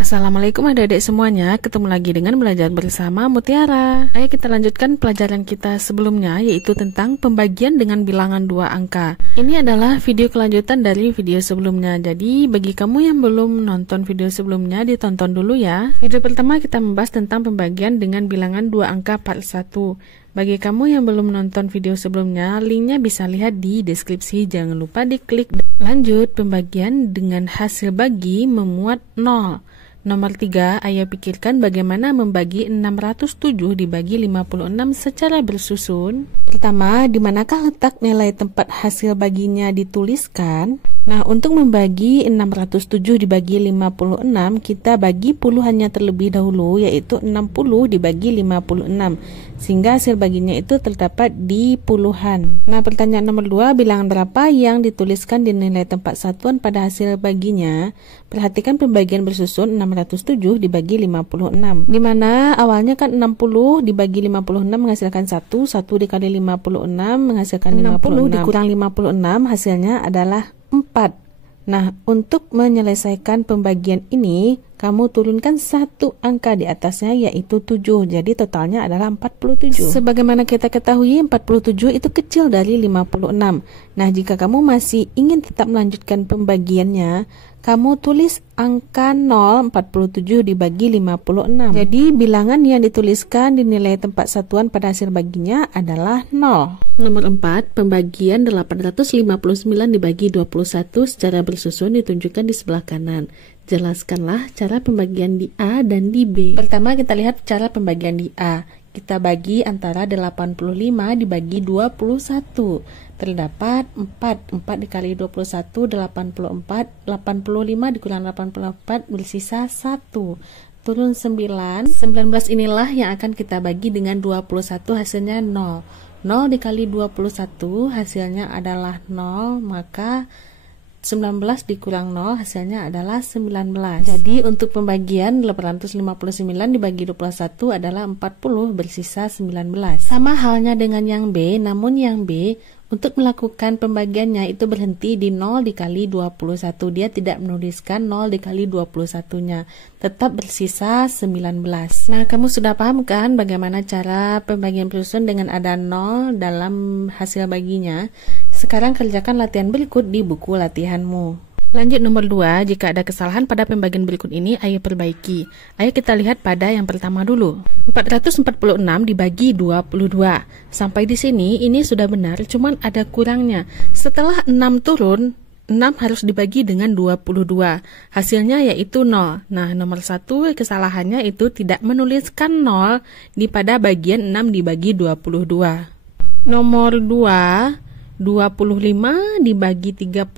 Assalamualaikum adik-adik semuanya, ketemu lagi dengan belajar bersama Mutiara. Ayo kita lanjutkan pelajaran kita sebelumnya, yaitu tentang pembagian dengan bilangan 2 angka. Ini adalah video kelanjutan dari video sebelumnya, jadi bagi kamu yang belum nonton video sebelumnya, ditonton dulu ya. Video pertama kita membahas tentang pembagian dengan bilangan 2 angka part 1. Bagi kamu yang belum nonton video sebelumnya, linknya bisa lihat di deskripsi, jangan lupa diklik. Lanjut, pembagian dengan hasil bagi memuat 0. Nomor 3, ayo pikirkan bagaimana membagi 607 dibagi 56 secara bersusun. Pertama, di manakah letak nilai tempat hasil baginya dituliskan? Nah, untuk membagi 607 dibagi 56, kita bagi puluhannya terlebih dahulu, yaitu 60 dibagi 56. Sehingga hasil baginya itu terdapat di puluhan. Nah, pertanyaan nomor 2, bilangan berapa yang dituliskan di nilai tempat satuan pada hasil baginya? Perhatikan pembagian bersusun 607 dibagi 56. Di mana awalnya kan 60 dibagi 56 menghasilkan 1, 1 dikali 56 menghasilkan 56. 60 dikurang 56 hasilnya adalah 4. Nah, untuk menyelesaikan pembagian ini, kamu turunkan 1 angka di atasnya, yaitu 7. Jadi totalnya adalah 47. Sebagaimana kita ketahui, 47 itu kecil dari 56. Nah, jika kamu masih ingin tetap melanjutkan pembagiannya, kamu tulis angka 0, 47 dibagi 56. Jadi bilangan yang dituliskan di nilai tempat satuan pada hasil baginya adalah 0. Nomor 4, pembagian 859 dibagi 21 secara bersusun ditunjukkan di sebelah kanan. Jelaskanlah cara pembagian di A dan di B. Pertama kita lihat cara pembagian di A. Kita bagi antara 85 dibagi 21. Terdapat 4 dikali 21, 84. 85 dikurang 84 bersisa 1. Turun 9. 19 inilah yang akan kita bagi dengan 21, hasilnya 0. 0 dikali 21 hasilnya adalah 0, maka 19 dikurang 0 hasilnya adalah 19. Jadi untuk pembagian 859 dibagi 21 adalah 40, bersisa 19. Sama halnya dengan yang B, namun yang B untuk melakukan pembagiannya itu berhenti di 0 dikali 21. Dia tidak menuliskan 0 dikali 21-nya. Tetap bersisa 19. Nah, kamu sudah paham kan bagaimana cara pembagian bersusun dengan ada 0 dalam hasil baginya? Sekarang kerjakan latihan berikut di buku latihanmu. Lanjut nomor 2, jika ada kesalahan pada pembagian berikut ini, ayo perbaiki. Ayo kita lihat pada yang pertama dulu. 446 dibagi 22. Sampai di sini ini sudah benar, cuman ada kurangnya. Setelah 6 turun, 6 harus dibagi dengan 22. Hasilnya yaitu 0. Nah, nomor 1 kesalahannya itu tidak menuliskan 0 di pada bagian 6 dibagi 22. Nomor 2, 25 dibagi 31.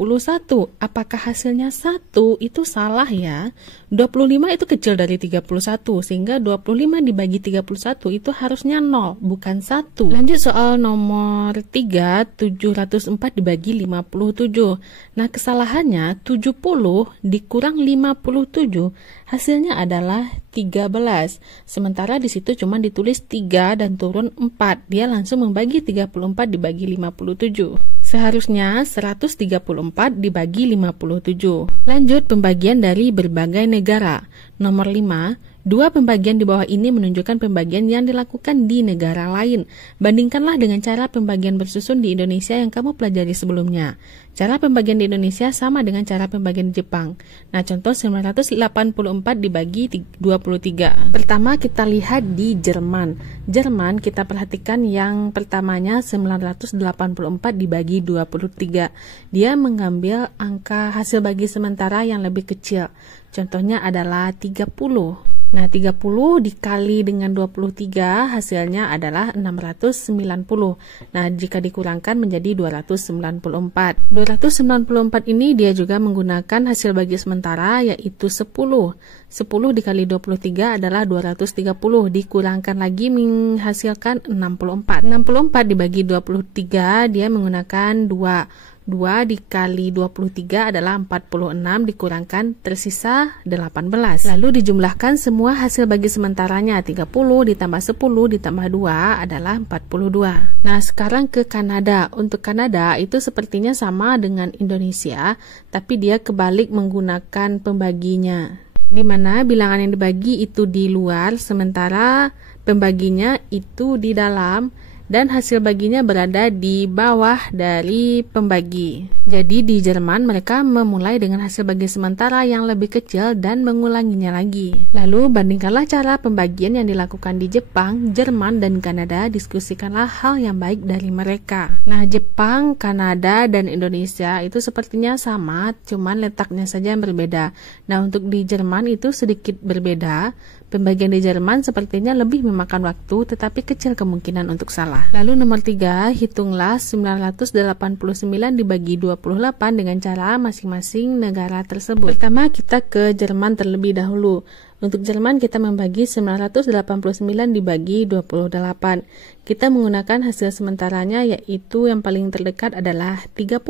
Apakah hasilnya 1? Itu salah ya. 25 itu kecil dari 31, sehingga 25 dibagi 31 itu harusnya 0, bukan 1. Lanjut soal nomor 3, 704 dibagi 57. Nah, kesalahannya 70 dikurang 57, hasilnya adalah 13. Sementara di situ cuma ditulis 3 dan turun 4. Dia langsung membagi 34 dibagi 57. Seharusnya 134 dibagi 57. Lanjut pembagian dari berbagai negara. Nomor 5, 2 pembagian di bawah ini menunjukkan pembagian yang dilakukan di negara lain. Bandingkanlah dengan cara pembagian bersusun di Indonesia yang kamu pelajari sebelumnya. Cara pembagian di Indonesia sama dengan cara pembagian di Jepang. Nah, contoh 984 dibagi 23. Pertama kita lihat di Jerman. Jerman kita perhatikan yang pertamanya 984 dibagi 23. Dia mengambil angka hasil bagi sementara yang lebih kecil. Contohnya adalah 30. Nah, 30 dikali dengan 23 hasilnya adalah 690. Nah, jika dikurangkan menjadi 294. 294 ini dia juga menggunakan hasil bagi sementara yaitu 10. 10 dikali 23 adalah 230. Dikurangkan lagi menghasilkan 64. 64 dibagi 23 dia menggunakan 2. 2 dikali 23 adalah 46, dikurangkan tersisa 18. Lalu dijumlahkan semua hasil bagi sementaranya, 30 ditambah 10 ditambah 2 adalah 42. Nah, sekarang ke Kanada. Untuk Kanada itu sepertinya sama dengan Indonesia, tapi dia kebalik menggunakan pembaginya. di mana bilangan yang dibagi itu di luar, sementara pembaginya itu di dalam, dan hasil baginya berada di bawah dari pembagi. Jadi di Jerman mereka memulai dengan hasil bagi sementara yang lebih kecil dan mengulanginya lagi. Lalu bandingkanlah cara pembagian yang dilakukan di Jepang, Jerman, dan Kanada. Diskusikanlah hal yang baik dari mereka. Nah, Jepang, Kanada, dan Indonesia itu sepertinya sama, cuman letaknya saja yang berbeda. Nah, untuk di Jerman itu sedikit berbeda. Pembagian di Jerman sepertinya lebih memakan waktu, tetapi kecil kemungkinan untuk salah. Lalu nomor 3, hitunglah 989 dibagi 28 dengan cara masing-masing negara tersebut. Pertama, kita ke Jerman terlebih dahulu. Untuk Jerman kita membagi 989 dibagi 28. Kita menggunakan hasil sementaranya, yaitu yang paling terdekat adalah 30.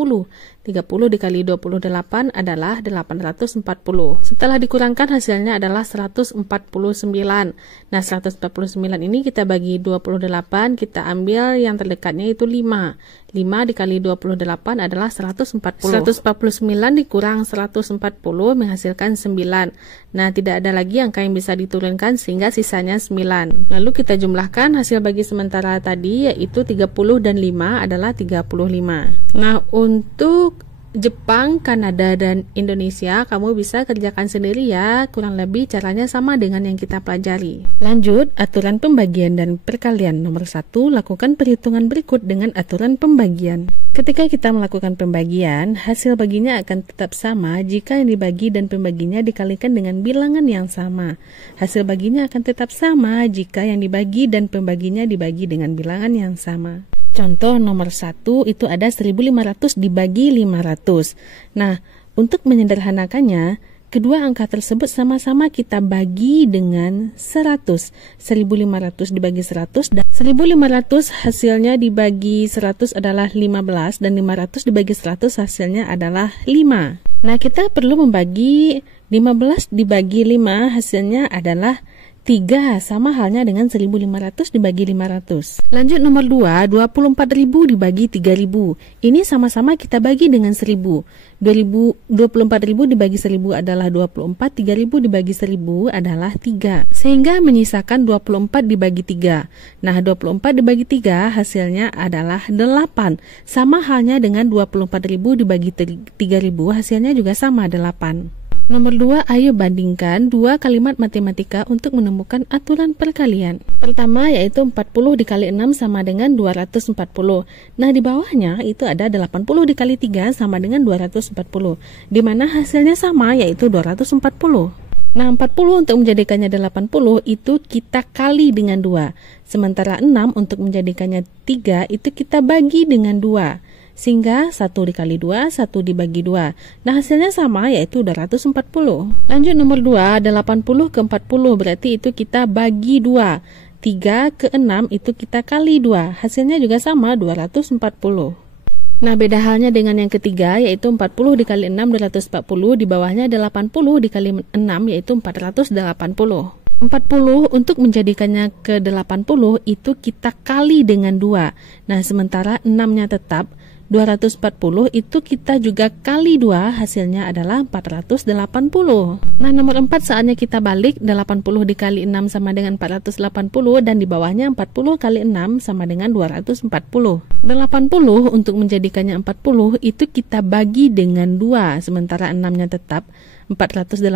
30 dikali 28 adalah 840. Setelah dikurangkan hasilnya adalah 149. Nah, 149 ini kita bagi 28, kita ambil yang terdekatnya itu 5. 5 dikali 28 adalah 140. 149 dikurang 140 menghasilkan 9. Nah, tidak ada lagi angka yang bisa diturunkan sehingga sisanya 9. Lalu kita jumlahkan hasil bagi sementara tadi, yaitu 30 dan 5 adalah 35. Nah, untuk Jepang, Kanada, dan Indonesia kamu bisa kerjakan sendiri ya, kurang lebih caranya sama dengan yang kita pelajari. Lanjut, aturan pembagian dan perkalian. Nomor 1, lakukan perhitungan berikut dengan aturan pembagian. Ketika kita melakukan pembagian, hasil baginya akan tetap sama jika yang dibagi dan pembaginya dikalikan dengan bilangan yang sama. Hasil baginya akan tetap sama jika yang dibagi dan pembaginya dibagi dengan bilangan yang sama. Contoh nomor 1 itu ada 1500 dibagi 500. Nah, untuk menyederhanakannya, kedua angka tersebut sama-sama kita bagi dengan 100. 1500 dibagi 100 dan 1500 hasilnya dibagi 100 adalah 15 dan 500 dibagi 100 hasilnya adalah 5. Nah, kita perlu membagi 15 dibagi 5 hasilnya adalah 3, sama halnya dengan 1500 dibagi 500. Lanjut nomor 2, 24.000 dibagi 3.000. Ini sama-sama kita bagi dengan 1.000. 24.000 dibagi 1.000 adalah 24, 3.000 dibagi 1.000 adalah 3. Sehingga menyisakan 24 dibagi 3. Nah, 24 dibagi 3 hasilnya adalah 8. Sama halnya dengan 24.000 dibagi 3.000 hasilnya juga sama 8. Nomor 2, ayo bandingkan dua kalimat matematika untuk menemukan aturan perkalian. Pertama yaitu 40 dikali 6 sama dengan 240. Nah, di bawahnya itu ada 80 dikali 3 sama dengan 240. Di mana hasilnya sama yaitu 240. Nah, 40 untuk menjadikannya 80 itu kita kali dengan 2. Sementara 6 untuk menjadikannya 3 itu kita bagi dengan 2. Sehingga 1 dikali 2, 1 dibagi 2. Nah, hasilnya sama yaitu 240. Lanjut nomor 2, 80 ke 40 berarti itu kita bagi 2. 3 ke 6 itu kita kali 2. Hasilnya juga sama 240. Nah, beda halnya dengan yang ketiga yaitu 40 dikali 6 240, di bawahnya 80 dikali 6 yaitu 480. 40 untuk menjadikannya ke 80 itu kita kali dengan 2. Nah, sementara 6-nya tetap, 240 itu kita juga kali 2, hasilnya adalah 480. Nah, nomor 4 saatnya kita balik, 80 dikali 6 sama dengan 480 dan di bawahnya 40 kali 6 sama dengan 240. 80 untuk menjadikannya 40 itu kita bagi dengan 2, sementara 6-nya tetap. 480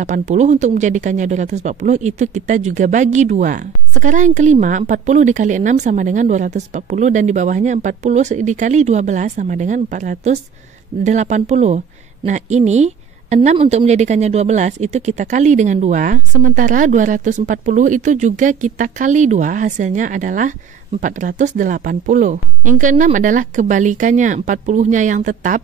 untuk menjadikannya 240 itu kita juga bagi 2. Sekarang yang kelima, 40 dikali 6 sama dengan 240 dan di bawahnya 40 dikali 12 sama dengan 480. Nah, ini 6 untuk menjadikannya 12 itu kita kali dengan 2, sementara 240 itu juga kita kali 2, hasilnya adalah 480. Yang keenam adalah kebalikannya, 40-nya yang tetap,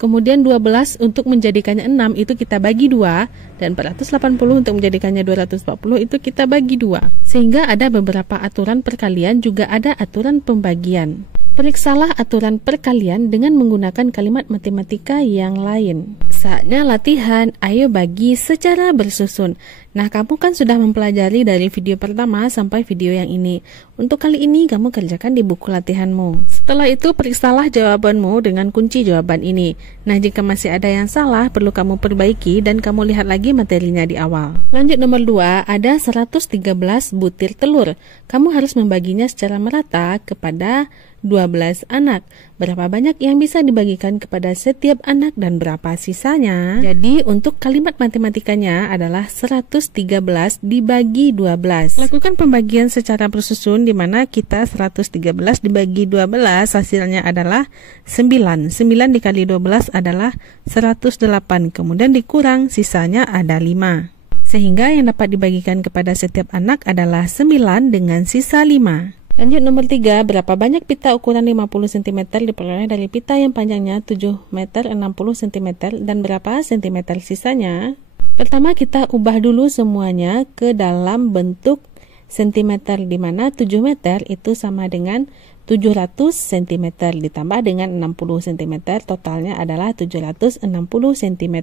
kemudian 12 untuk menjadikannya 6 itu kita bagi 2, dan 480 untuk menjadikannya 240 itu kita bagi 2. Sehingga ada beberapa aturan perkalian, juga ada aturan pembagian. Periksalah aturan perkalian dengan menggunakan kalimat matematika yang lain. Saatnya latihan, ayo bagi secara bersusun. Nah, kamu kan sudah mempelajari dari video pertama sampai video yang ini. Untuk kali ini kamu kerjakan di buku latihanmu. Setelah itu periksalah jawabanmu dengan kunci jawaban ini. Nah, jika masih ada yang salah perlu kamu perbaiki dan kamu lihat lagi materinya di awal. Lanjut nomor 2, ada 113 butir telur. Kamu harus membaginya secara merata kepada 12 anak. Berapa banyak yang bisa dibagikan kepada setiap anak dan berapa sisanya? Jadi untuk kalimat matematikanya adalah 113 dibagi 12. Lakukan pembagian secara bersusun di mana kita 113 dibagi 12 hasilnya adalah 9. 9 dikali 12 adalah 108. Kemudian dikurang sisanya ada 5. Sehingga yang dapat dibagikan kepada setiap anak adalah 9 dengan sisa 5. Lanjut nomor 3, berapa banyak pita ukuran 50 cm diperoleh dari pita yang panjangnya 7 meter 60 cm dan berapa cm sisanya? Pertama kita ubah dulu semuanya ke dalam bentuk cm, di mana 7 meter itu sama dengan 700 cm ditambah dengan 60 cm, totalnya adalah 760 cm.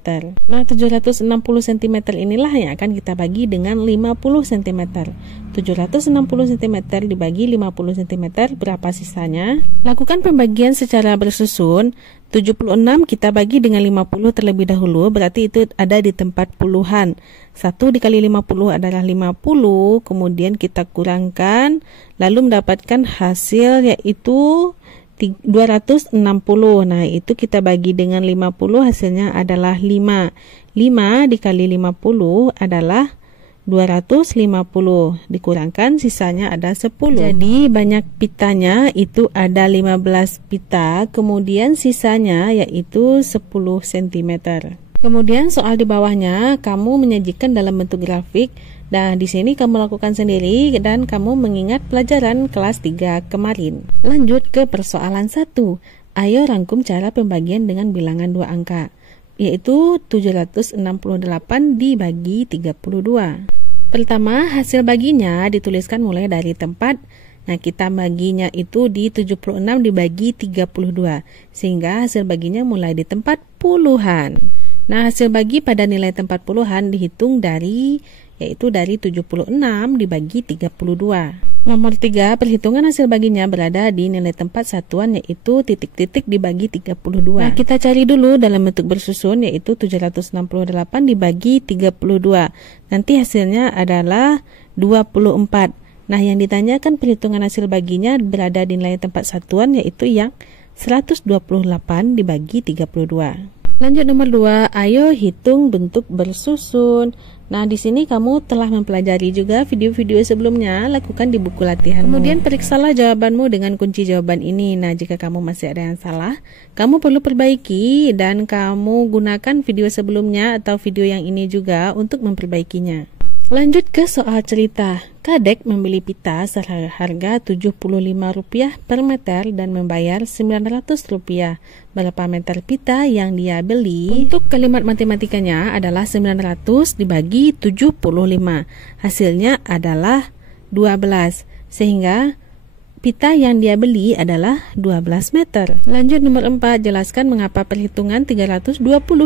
Nah, 760 cm inilah yang akan kita bagi dengan 50 cm. 760 cm dibagi 50 cm, berapa sisanya? Lakukan pembagian secara bersusun. 76 kita bagi dengan 50 terlebih dahulu, berarti itu ada di tempat puluhan. 1 dikali 50 adalah 50, kemudian kita kurangkan, lalu mendapatkan hasil yaitu 260. Nah, itu kita bagi dengan 50, hasilnya adalah 5. 5 dikali 50 adalah 250, dikurangkan sisanya ada 10. Jadi banyak pitanya itu ada 15 pita, kemudian sisanya yaitu 10 cm. Kemudian soal di bawahnya kamu menyajikan dalam bentuk grafik. Dan di sini kamu lakukan sendiri dan kamu mengingat pelajaran kelas 3 kemarin. Lanjut ke persoalan 1. Ayo rangkum cara pembagian dengan bilangan 2 angka, yaitu 768 dibagi 32. Pertama, hasil baginya dituliskan mulai dari tempat. Nah, kita baginya itu di 76 dibagi 32, sehingga hasil baginya mulai di tempat puluhan. Nah, hasil bagi pada nilai tempat puluhan dihitung yaitu dari 76 dibagi 32. Nomor 3, perhitungan hasil baginya berada di nilai tempat satuan yaitu titik-titik dibagi 32. Nah, kita cari dulu dalam bentuk bersusun yaitu 768 dibagi 32. Nanti hasilnya adalah 24. Nah, yang ditanyakan perhitungan hasil baginya berada di nilai tempat satuan yaitu yang 128 dibagi 32. Lanjut nomor 2, ayo hitung bentuk bersusun. Nah, di sini kamu telah mempelajari juga video-video sebelumnya, lakukan di buku latihan. Kemudian periksalah jawabanmu dengan kunci jawaban ini. Nah, jika kamu masih ada yang salah, kamu perlu perbaiki dan kamu gunakan video sebelumnya atau video yang ini juga untuk memperbaikinya. Lanjut ke soal cerita. Kadek membeli pita seharga Rp75 per meter dan membayar Rp900. Berapa meter pita yang dia beli? Untuk kalimat matematikanya adalah 900 dibagi 75. Hasilnya adalah 12. Sehingga pita yang dia beli adalah 12 meter. Lanjut nomor 4, jelaskan mengapa perhitungan 320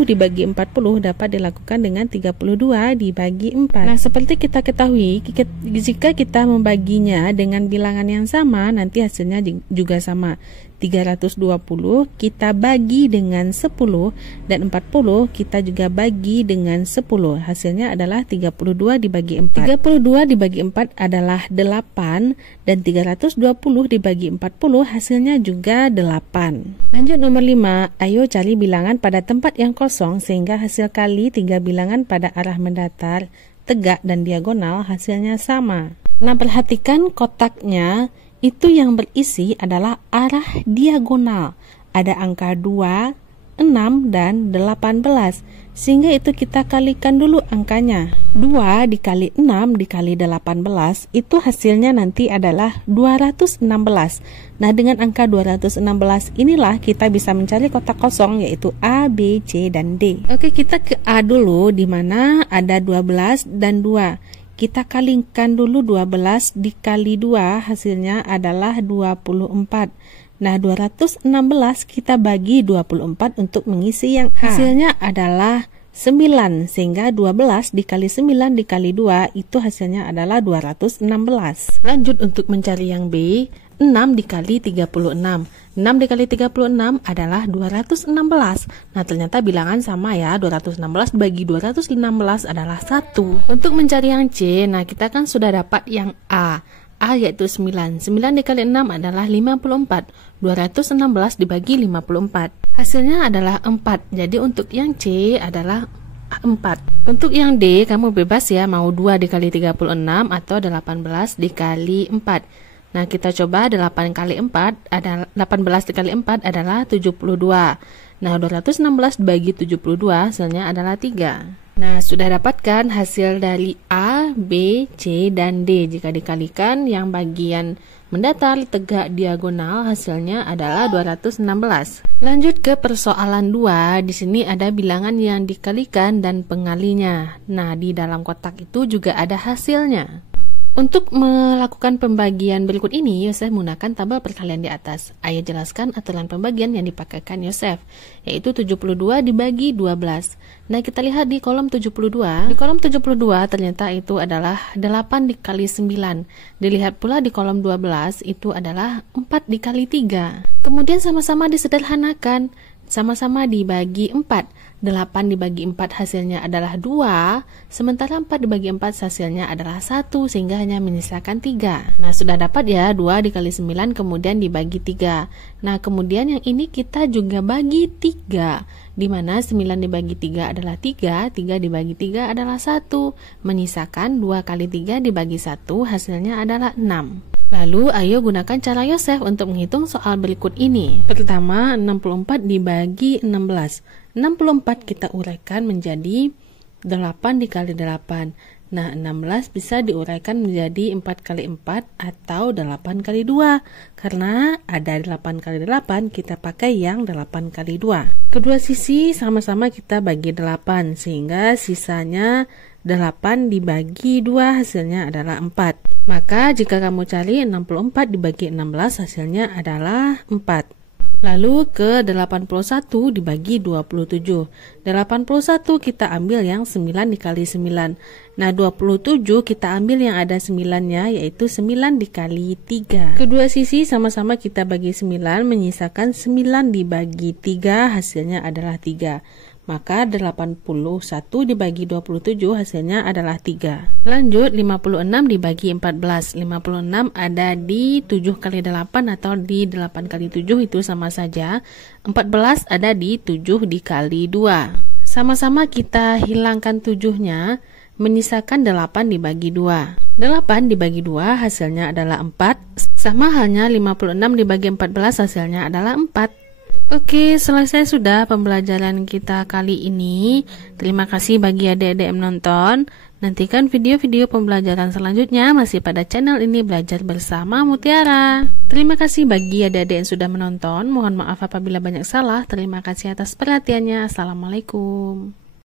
dibagi 40 dapat dilakukan dengan 32 dibagi 4. Nah, seperti kita ketahui, jika kita membaginya dengan bilangan yang sama, nanti hasilnya juga sama. 320 kita bagi dengan 10 dan 40 kita juga bagi dengan 10. Hasilnya adalah 32 dibagi 4. 32 dibagi 4 adalah 8 dan 320 dibagi 40 hasilnya juga 8. Lanjut nomor 5, ayo cari bilangan pada tempat yang kosong sehingga hasil kali 3 bilangan pada arah mendatar, tegak dan diagonal hasilnya sama. Nah, perhatikan kotaknya. Itu yang berisi adalah arah diagonal. Ada angka 2, 6, dan 18. Sehingga itu kita kalikan dulu angkanya. 2 dikali 6 dikali 18 itu hasilnya nanti adalah 216. Nah, dengan angka 216 inilah kita bisa mencari kotak kosong yaitu A, B, C, dan D. Oke, kita ke A dulu di mana ada 12 dan 2. Kita kalikan dulu 12 dikali 2 hasilnya adalah 24. Nah, 216 kita bagi 24 untuk mengisi yang A. Hasilnya adalah 9, sehingga 12 dikali 9 dikali 2 itu hasilnya adalah 216. Lanjut untuk mencari yang B, 6 dikali 36. 6 dikali 36 adalah 216. Nah, ternyata bilangan sama ya, 216 bagi 216 adalah 1. Untuk mencari yang C, nah kita kan sudah dapat yang A. A yaitu 9. 9 dikali 6 adalah 54. 216 dibagi 54. Hasilnya adalah 4. Jadi untuk yang C adalah 4. Untuk yang D, kamu bebas ya, mau 2 dikali 36 atau 18 dikali 4. Nah, kita coba 8 kali 4 adalah 18 dikali 4 adalah 72. Nah, 216 bagi 72 hasilnya adalah 3. Nah, sudah dapatkan hasil dari A, B, C, dan D. Jika dikalikan, yang bagian mendatar, tegak, diagonal hasilnya adalah 216. Lanjut ke persoalan 2. Di sini ada bilangan yang dikalikan dan pengalinya. Nah, di dalam kotak itu juga ada hasilnya. Untuk melakukan pembagian berikut ini, Yosef menggunakan tabel perkalian di atas. Ayah jelaskan aturan pembagian yang dipakaikan Yosef, yaitu 72 dibagi 12. Nah, kita lihat di kolom 72. Di kolom 72 ternyata itu adalah 8 dikali 9. Dilihat pula di kolom 12 itu adalah 4 dikali 3. Kemudian sama-sama disederhanakan, sama-sama dibagi 4. 8 dibagi 4 hasilnya adalah 2, sementara 4 dibagi 4 hasilnya adalah 1, sehingga hanya menyisakan 3. Nah, sudah dapat ya, 2 dikali 9 kemudian dibagi 3. Nah, kemudian yang ini kita juga bagi 3, di mana 9 dibagi 3 adalah 3, 3 dibagi 3 adalah 1, menyisakan 2 kali 3 dibagi 1 hasilnya adalah 6. Lalu, ayo gunakan cara Yosef untuk menghitung soal berikut ini. Pertama, 64 dibagi 16. 64 kita uraikan menjadi 8 dikali 8. Nah, 16 bisa diuraikan menjadi 4 kali 4 atau 8 kali 2. Karena ada 8 kali 8, kita pakai yang 8 kali 2. Kedua sisi sama-sama kita bagi 8, sehingga sisanya 8 dibagi 2 hasilnya adalah 4. Maka jika kamu cari 64 dibagi 16 hasilnya adalah 4. Lalu ke 81 dibagi 27. 81 kita ambil yang 9 dikali 9. Nah, 27 kita ambil yang ada 9-nya, yaitu 9 dikali 3. Kedua sisi sama-sama kita bagi 9, menyisakan 9 dibagi 3 hasilnya adalah 3. Maka 81 dibagi 27 hasilnya adalah 3. Lanjut, 56 dibagi 14. 56 ada di 7 kali 8 atau di 8 kali 7, itu sama saja. 14 ada di 7 dikali 2. Sama-sama kita hilangkan 7-nya, menyisakan 8 dibagi 2. 8 dibagi 2 hasilnya adalah 4. Sama halnya 56 dibagi 14 hasilnya adalah 4. Oke, selesai sudah pembelajaran kita kali ini. Terima kasih bagi adik-adik yang menonton. Nantikan video-video pembelajaran selanjutnya masih pada channel ini, Belajar Bersama Mutiara. Terima kasih bagi adik-adik yang sudah menonton. Mohon maaf apabila banyak salah. Terima kasih atas perhatiannya. Assalamualaikum.